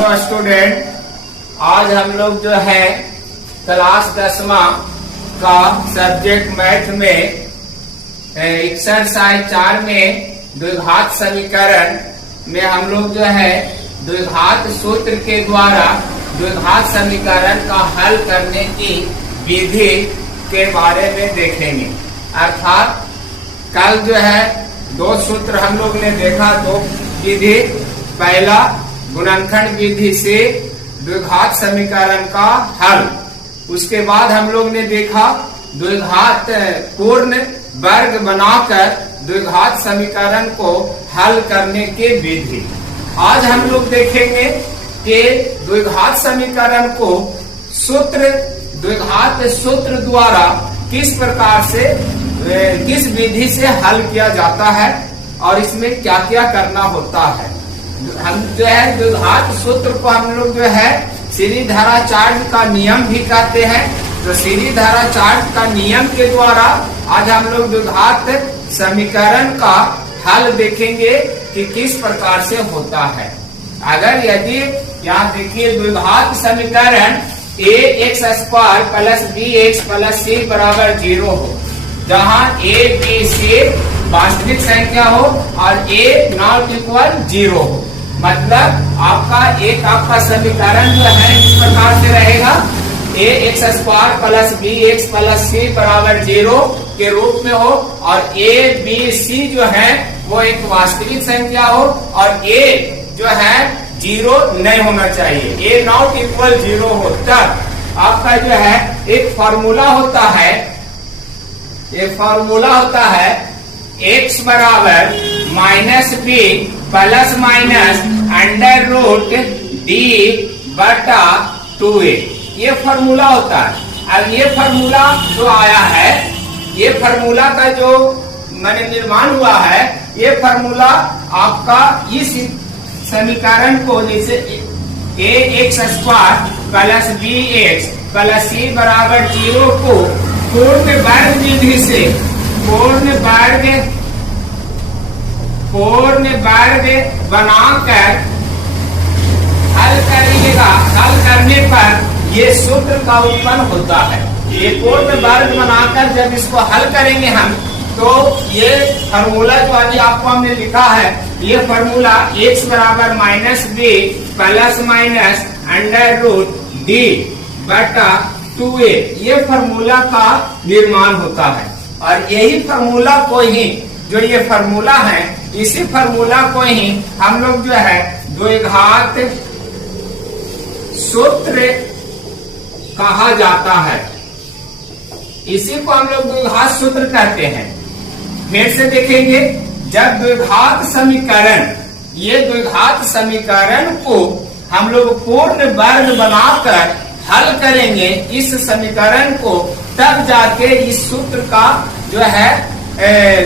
Hello student, आज हम लोग जो है क्लास 10वां का सब्जेक्ट मैथ में एक्सरसाइज 4 में द्विघात समीकरण में हम लोग जो है द्विघात सूत्र के द्वारा द्विघात समीकरण का हल करने की विधि के बारे में देखेंगे। अर्थात कल जो है दो सूत्र हम लोग ने देखा, दो विधि। पहला गुणनखंड विधि से द्विघात समीकरण का हल, उसके बाद हम लोग ने देखा द्विघात पूर्ण वर्ग बनाकर द्विघात समीकरण को हल करने के विधि। आज हम लोग देखेंगे कि द्विघात समीकरण को द्विघात सूत्र द्वारा किस प्रकार से किस विधि से हल किया जाता है और इसमें क्या क्या करना होता है। हम जो है द्विघात सूत्र को हम लोग जो है सीरीधारा चार्ज का नियम भी कहते हैं। तो सीरीधारा चार्ज का नियम के द्वारा आज हम लोग द्विघात समीकरण का हल देखेंगे कि किस प्रकार से होता है। अगर यदि यहाँ देखिए द्विघात समीकरण ax² plus bx plus c बराबर 0 हो, जहाँ a b c वास्तविक संख्या हो और a नॉट इक्वल 0 हो, मतलब आपका समीकरण जो है इस प्रकार से रहेगा ax² plus bx plus c बराबर 0 के रूप में हो और a b c जो है वो एक वास्तविक संख्या हो और a जो है 0 नहीं होना चाहिए, a नॉट इक्वल 0 हो। तब आपका जो है एक फॉर्मूला होता है x बराबर minus b plus minus under root d बटा 2a, ये फॉर्मूला होता है। अब ये फॉर्मूला जो आया है, ये फॉर्मूला का जो मैंने निर्माण हुआ है, ये फॉर्मूला आपका इस समीकरण को जैसे ax² plus bx plus c बराबर 0 को पूर्ण वर्ग विधि से पूर्ण वर्ग बनाकर हल करिएगा। हल करने पर ये सूत्र का उत्पन्न होता है। ये पूर्ण वर्ग बनाकर जब इसको हल करेंगे हम, तो ये फॉर्मूला जो अभी आपको हमने लिखा है, ये फॉर्मूला x बराबर minus b plus minus under root d बटा 2a, ये फॉर्मूला का निर्माण होता है। और यही फॉर्मूला को ही, जो ये फॉर्मूला है, इसी फॉर्मूला को ही हम लोग जो है द्विघात सूत्र कहा जाता है। इसी को हम लोग द्विघात सूत्र कहते हैं। फिर से देखेंगे, जब द्विघात समीकरण, ये द्विघात समीकरण को हम लोग पूर्ण वर्ग बनाकर हल करेंगे इस समीकरण को, तब जाके इस सूत्र का जो है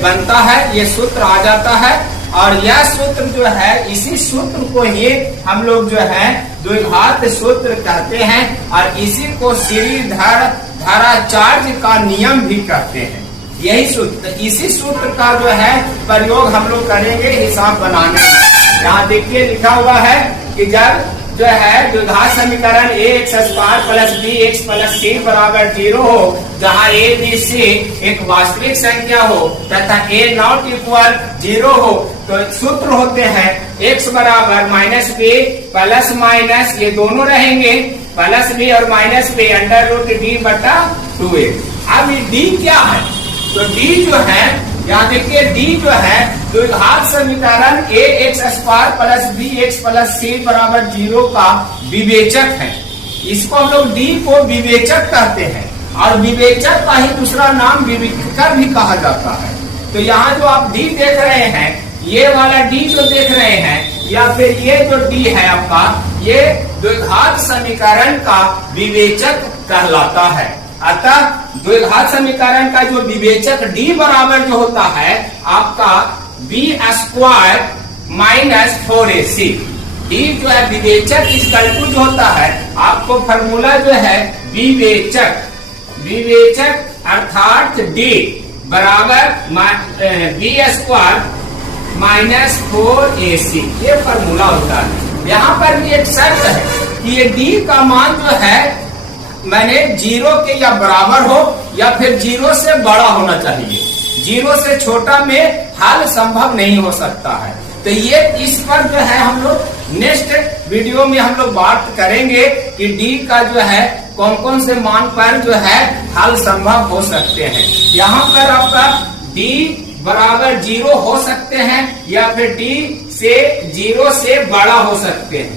बनता है, ये सूत्र आ जाता है। और यह सूत्र जो है, इसी सूत्र को ही हम लोग जो है द्विघात सूत्र कहते हैं और इसी को सीरीधारा चार्ज का नियम भी कहते हैं। यही सूत्र, इसी सूत्र का जो है प्रयोग हम लोग करेंगे हिसाब बनाने में। यहाँ देखिए लिखा हुआ है कि जब जो है द्विघात समीकरण ax² plus bx plus c बराबर 0 हो, जहाँ a b c एक वास्तविक संख्या हो तथा a नॉट इक्वल 0 हो, तो सूत्र होते हैं x बराबर माइनस b प्लस माइनस, ये दोनों रहेंगे प्लस b और minus b under root d बटा 2a। अब ये d क्या है? तो d जो है, यहाँ देखिए d जो है द्विघात समीकरण ax² plus bx plus c बराबर 0 का विवेचक है। इसको हम लोग d को विवेचक कहते हैं और विवेचक का ही दूसरा नाम विवेचक भी कहा जाता है। तो यहाँ जो आप d देख रहे हैं, ये वाला d जो देख रहे हैं, या फिर ये जो d है आपका, ये द्विघात समीकरण का विवेचक कहलाता है। अतः द्विघात समीकरण का जो विवेचक d बराबर जो होता है आपका b² माइनस 4ac, d जो है विवेचक इक्वल टू जो होता है, आपको फॉर्मूला जो है विवेचक अर्थात d बराबर b² माइनस 4ac, ये फॉर्मूला होता है। यहाँ पर भी एक शर्त है कि ये डी का मान जो है मैंने 0 के या बराबर हो या फिर 0 से बड़ा होना चाहिए। 0 से छोटा में हल संभव नहीं हो सकता है। तो ये इस पर जो है हम लोग नेक्स्ट वीडियो में हम लोग बात करेंगे कि डी का जो है कौन कौन से मान पर जो है हल संभव हो सकते हैं। यहाँ पर आपका डी बराबर 0 हो सकते हैं या फिर डी से 0 से बड़ा हो सकते हैं,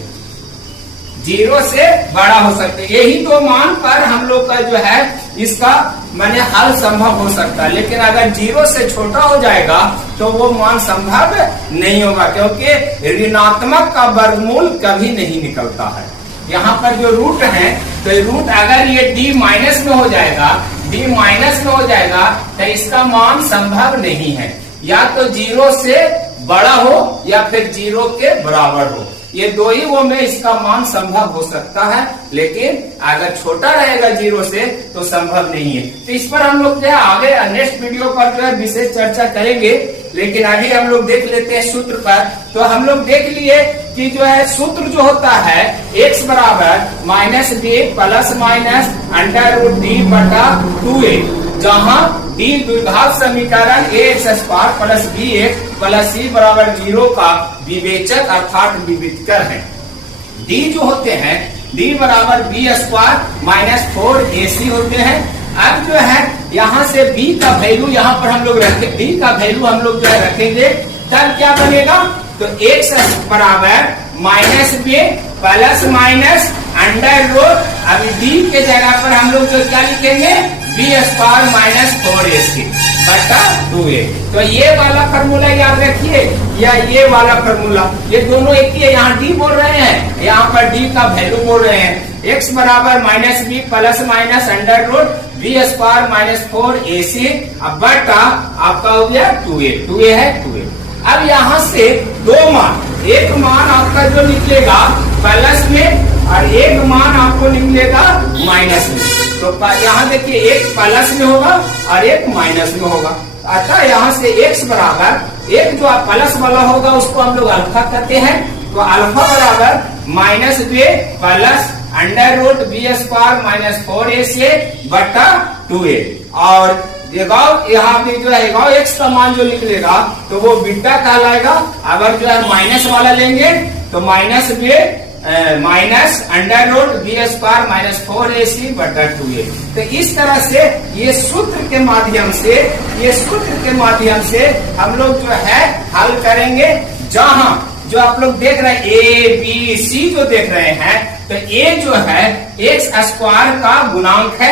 0 से बड़ा हो सकते हैं। यही दो मान पर हम लोग का जो है इसका माने हल संभव हो सकता है। लेकिन अगर 0 से छोटा हो जाएगा तो वो मान संभव नहीं होगा, क्योंकि ऋणात्मक का वर्गमूल कभी नहीं निकलता है। यहाँ पर जो रूट है तो रूट अगर ये डी माइनस में हो जाएगा, डी माइनस में हो जाएगा तो इसका मान संभव नहीं है। या तो 0 से बड़ा हो या फिर 0 के बराबर हो, ये दो ही वो में इसका मान संभव हो सकता है। लेकिन अगर छोटा रहेगा 0 से तो संभव नहीं है। तो इस पर हम लोग जो है आगे नेक्स्ट वीडियो पर जो है विशेष चर्चा करेंगे। लेकिन अभी हम लोग देख लेते हैं सूत्र पर। तो हम लोग देख लिए कि जो है सूत्र जो होता है x बराबर minus b plus minus under root d बटा 2a, जहाँ डी द्विघात समीकरण ax square plus bx plus c बराबर 0 का विवेचक अर्थात विविधकर है। डी जो होते हैं डी बराबर बी स्क्वायर माइनस 4ac होते हैं। अब जो है यहाँ से b का वैल्यू यहाँ पर हम लोग रखें, b का वैल्यू हम लोग जो है रखेंगे, तब क्या बनेगा तो x बराबर minus b plus minus under root, अभी d के जगह पर हम लोग जो क्या लिखेंगे बी स्क्वायर माइनस 4ac बटा 2a। तो ये वाला फॉर्मूला याद रखिए या ये वाला फॉर्मूला, ये दोनों एक ही है। यहाँ डी बोल रहे हैं, यहाँ पर डी का वैल्यू बोल रहे हैं। x बराबर minus b plus minus under root b square minus 4ac बटा आपका हो गया 2a, 2a है 2a। अब यहाँ से दो मान, एक मान आपका जो निकलेगा प्लस में और एक मान आपको निकलेगा माइनस में। तो यहाँ देखिए एक प्लस में होगा और एक माइनस में होगा। अतः यहाँ से x बराबर एक जो प्लस वाला होगा उसको हम लोग अल्फा कहते हैं। तो अल्फा बराबर minus b plus under root b square minus 4ac बटा 2a। और यहाँ पे जो है x का मान जो निकलेगा तो वो बीटा कहलाएगा। अगर जो है माइनस वाला लेंगे तो minus b minus under root b square minus 4ac बटा 2a। तो इस तरह से ये सूत्र के माध्यम से, ये सूत्र के माध्यम से हम लोग जो है हल करेंगे। जहां जो आप लोग देख रहे हैं ए बी सी जो देख रहे हैं, तो ए जो है एक्स स्क्वायर का गुणांक है,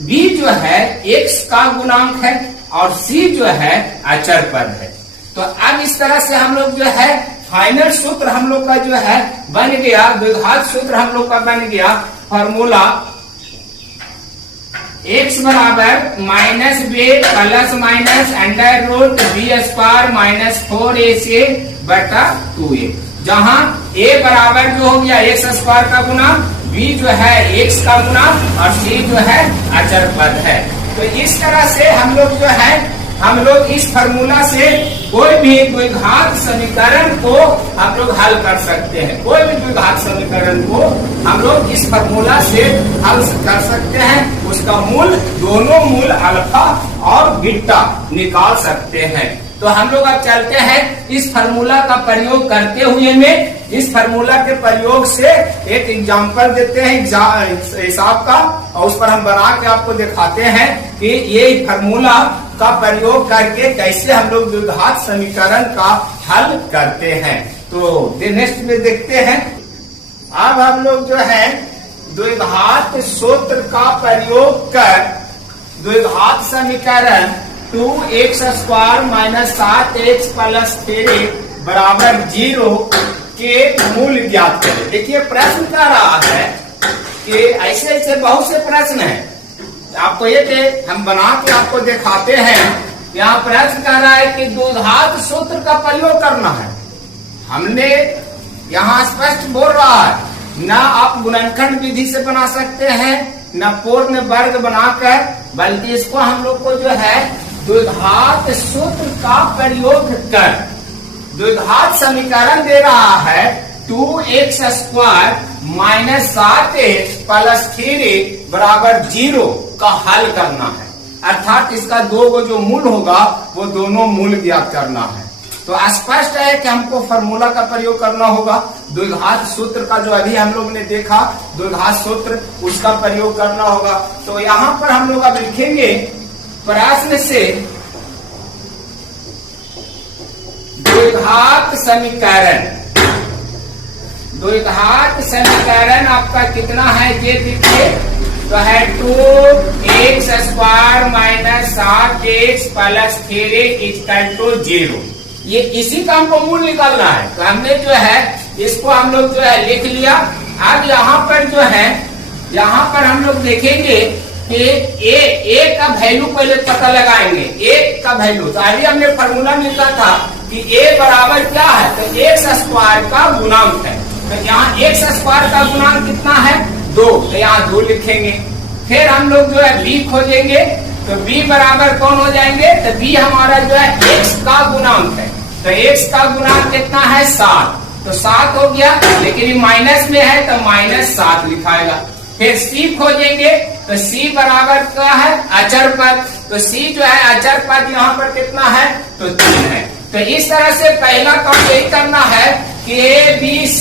बी जो है एक्स का गुणांक है और सी जो है अचर पद है। तो अब इस तरह से हम लोग जो है फाइनल सूत्र हम लोग का जो है बन गया, द्विघात सूत्र हम लोग का बन गया फॉर्मूला x बराबर minus b plus minus under root b square minus 4ac बटा 2a, जहाँ a बराबर जो हो गया x स्क्वायर का गुना, b जो है x का गुना और c जो है अचर पद है। तो इस तरह से हम लोग जो है हम लोग इस फार्मूला से कोई भी द्विघात समीकरण को हम लोग हल कर सकते हैं। कोई भी द्विघात समीकरण को हम लोग इस फार्मूला से हल कर सकते हैं। उसका मूल, दोनों मूल अल्फा और बीटा निकाल सकते हैं। तो हम लोग अब चलते हैं इस फार्मूला का प्रयोग करते हुए में, इस फार्मूला के प्रयोग से एक एग्जाम्पल देते हैं हिसाब का, और उस पर हम बना के आपको दिखाते हैं कि ये फार्मूला का प्रयोग करके कैसे हम लोग द्विघात समीकरण का हल करते हैं। तो नेक्स्ट में देखते हैं। अब हम लोग जो है द्विघात सूत्र का प्रयोग कर द्विघात समीकरण 2x square minus 7x plus 3 बराबर 0 के मूल ज्ञात करें। देखिए प्रश्न क्या रहा है कि ऐसे ऐसे बहुत से प्रश्न हैं, आपको ये हम बना के आपको दिखाते हैं। यहाँ प्रश्न कह रहा है कि द्विघात सूत्र का प्रयोग करना है। हमने यहाँ स्पष्ट बोल रहा है, ना आप गुणनखंड विधि से बना सकते हैं, न पूर्ण वर्ग बनाकर, बल्कि इसको हम लोग को जो है द्विघात सूत्र का प्रयोग कर द्विघात समीकरण दे रहा है 2x square minus 7x plus 3x बराबर 0 का हल करना है। अर्थात इसका दो गो जो मूल होगा वो दोनों मूल ज्ञात करना है। तो स्पष्ट है कि हमको फॉर्मूला का प्रयोग करना होगा। द्विघात सूत्र का जो अभी हम लोग ने देखा द्विघात सूत्र, उसका प्रयोग करना होगा। तो यहां पर हम लोग अब लिखेंगे प्रश्न से द्विघात समीकरण। द्विघात समीकरण आपका कितना है ये देखिए, तो है 2x square minus 7x plus 3x equal to 0। ये इसी का हमको मूल निकालना है। तो हमने जो है इसको हम लोग जो है लिख लिया। अब यहाँ पर जो है यहाँ पर हम लोग देखेंगे कि ए का वैल्यू पहले पता लगाएंगे। ए का वैल्यू तो अभी हमने फॉर्मूला मिलता था कि ए बराबर क्या है, तो एक्स स्क्वायर का गुणांक है। तो यहाँ एक्स स्क्वायर का गुणांक कितना है 2, तो यहाँ 2 लिखेंगे। फिर हम लोग जो है बी खोजेंगे, तो b बराबर कौन हो जाएंगे, तो b हमारा जो है x का गुणांक है। तो x का गुणांक कितना है 7, तो 7 हो गया, लेकिन ये माइनस में है तो माइनस 7 लिखाएगा। फिर c खोजेंगे, तो c बराबर क्या है अचर पद, तो c जो है अचर पद यहाँ पर कितना है तो 3 है। तो इस तरह से पहला काम यही करना है कि a b c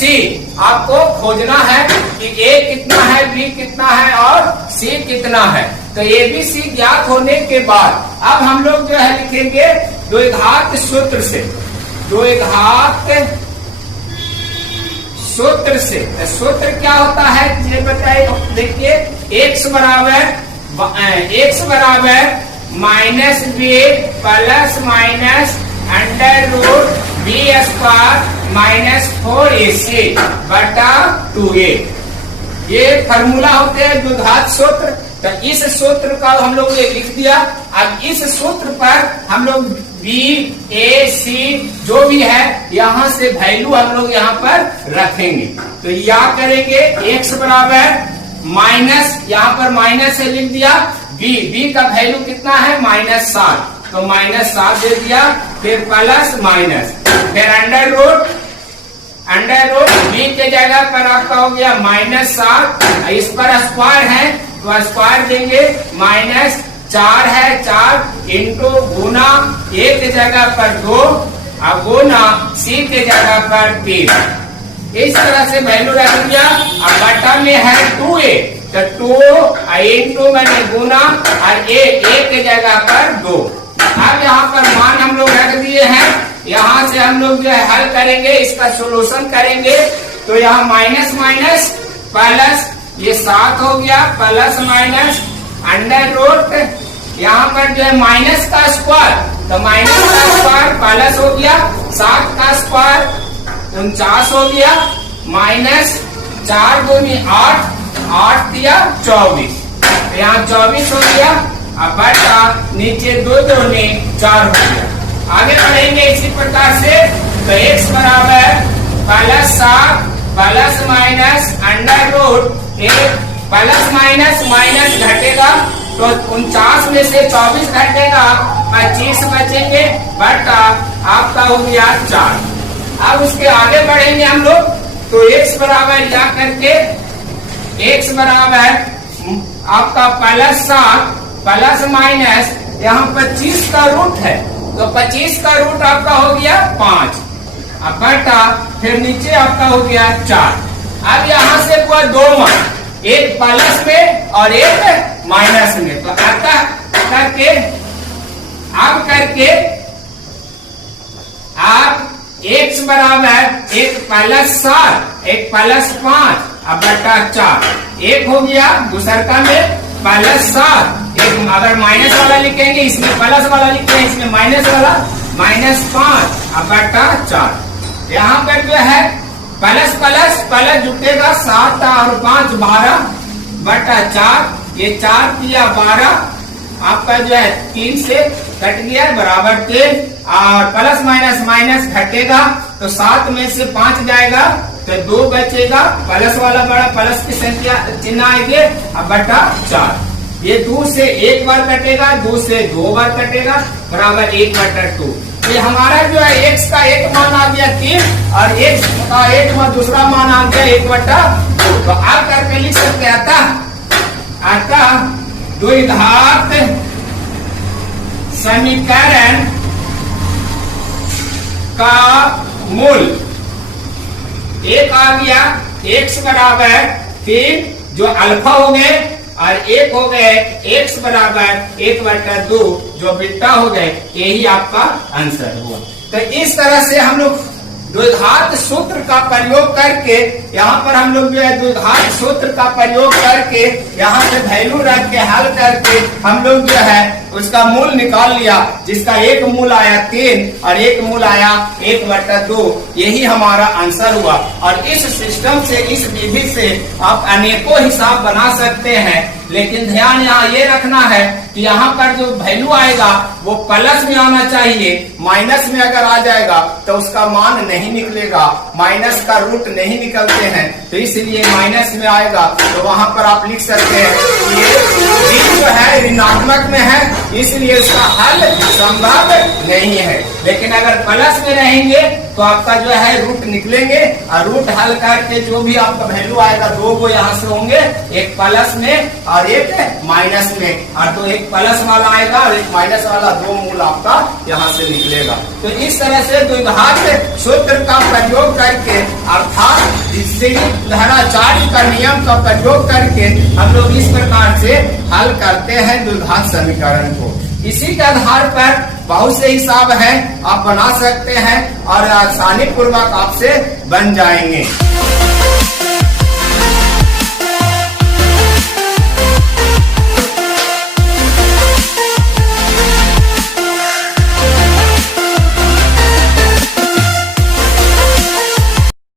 आपको खोजना है कि a कितना है, b कितना है और c कितना है। तो a b c ज्ञात होने के बाद अब हम लोग जो है लिखेंगे द्विघात सूत्र से। द्विघात सूत्र से सूत्र क्या होता है ये बताइए। देखिए x बराबर minus b plus minus under root b square minus 4ac बटा 2a, ये फार्मूला होते हैं द्विघात सूत्र। तो इस सूत्र का हम लोग ने लिख दिया। अब इस सूत्र पर हम लोग बी ए सी जो भी है यहाँ से वैल्यू हम लोग यहाँ पर रखेंगे। तो या करेंगे x बराबर माइनस, यहाँ पर माइनस से लिख दिया, बी का वैल्यू कितना है -7, तो -7 दे दिया। फिर प्लस माइनस, फिर अंडर रूट बी के जगह पर आपका हो गया -7, इस पर स्क्वायर है तो स्क्वायर देंगे, -4 है 4 इंटू गुना ए के जगह पर 2 और गुना सी के जगह पर 3। इस तरह से वैल्यू रख दिया। अब बटा में है 2a, तो 2 इंटू मैंने गुना और ए के जगह पर 2। अब यहाँ पर मान हम लोग रख दिए हैं। यहाँ से हम लोग जो है हल करेंगे, इसका सोल्यूशन करेंगे। तो यहाँ माइनस माइनस प्लस, ये 7 हो गया, प्लस माइनस अंडर रूट, यहाँ पर जो है माइनस का स्क्वायर, तो माइनस का स्क्वायर प्लस हो गया, 7 का स्क्वायर 49 हो गया, -4 दूनी 8, 8 दिया 24, यहाँ 24 हो गया। अब बटा नीचे 2 दूनी 4 हो गया। आगे बढ़ेंगे इसी प्रकार से। तो x बराबर +7 plus minus under root 1 plus minus घटेगा, तो 49 में से 24 घटेगा, 25 बचेंगे, बटा आपका हो गया 4। अब उसके आगे बढ़ेंगे हम लोग। तो x बराबर या करके x बराबर आपका +7 प्लस माइनस, यहाँ 25 का रूट है, तो 25 का रूट आपका हो गया 5, अब बटा फिर नीचे आपका हो गया 4। अब यहाँ से हुआ 2 मान, एक प्लस में और एक माइनस में, तो आता करके आप x बराबर एक +7 एक +5 अब बटा 4, एक हो गया दूसरा में +7, एक अगर माइनस वाला लिखेंगे इसमें प्लस वाला लिखेंगे, इसमें माइनस वाला -5 अब बटा 4। यहाँ पर जो है प्लस जुटेगा, 7 और 5 12 बटा 4, ये 4 किया 12, आपका जो है 3 से कट गया बराबर 3, और प्लस माइनस घटेगा, तो 7 में से 5 जाएगा तो 2 बचेगा, प्लस वाला बड़ा प्लस की संख्या चिन्ह आएंगे, अब बटा 4। ये 2 से 1 बार कटेगा, 2 से 2 बार कटेगा, बराबर 1/2। तो हमारा जो है x का एक मान आ गया 3 और x का एक मान दूसरा मान आ गया 1/2। तो आप करके लिख सकते हैं अतः द्विघात समीकरण का मूल एक आ गया x बराबर 3 जो अल्फा हो गए और एक हो गए x बराबर 1/2 जो बीटा हो गए। यही आपका आंसर हुआ। तो इस तरह से हम लोग द्विघात सूत्र का प्रयोग करके यहाँ पर हम लोग जो है द्विघात सूत्र का प्रयोग करके यहाँ से वैल्यू रख के हल करके हम लोग जो है उसका मूल निकाल लिया, जिसका एक मूल आया 3 और एक मूल आया 1/2। यही हमारा आंसर हुआ। और इस सिस्टम से, इस विधि से आप अनेकों हिसाब बना सकते हैं, लेकिन ध्यान यहाँ ये रखना है कि यहाँ पर जो वैल्यू आएगा वो प्लस में आना चाहिए। माइनस में अगर आ जाएगा तो उसका मान नहीं निकलेगा, माइनस का रूट नहीं निकलते हैं, तो इसलिए माइनस में आएगा। तो वहां पर आप लिख सकते हैं ये जो है ऋणात्मक में है, इसलिए इसका हल संभव नहीं है। लेकिन अगर प्लस में रहेंगे तो आपका जो है रूट निकलेंगे और रूट हल करके जो भी आपका वैल्यू आएगा 2 को यहाँ से होंगे, एक प्लस में और एक माइनस में, और तो एक प्लस वाला आएगा और एक माइनस वाला, 2 मूल आपका यहाँ से निकलेगा। तो इस तरह से द्विघात सूत्र का प्रयोग करके अर्थात धाराचार्य का नियम का प्रयोग करके हम लोग इस प्रकार से हल करते हैं द्विघात समीकरण को। इसी के आधार पर बहुत से हिसाब हैं, आप बना सकते हैं और आसानी पूर्वक आपसे बन जाएंगे।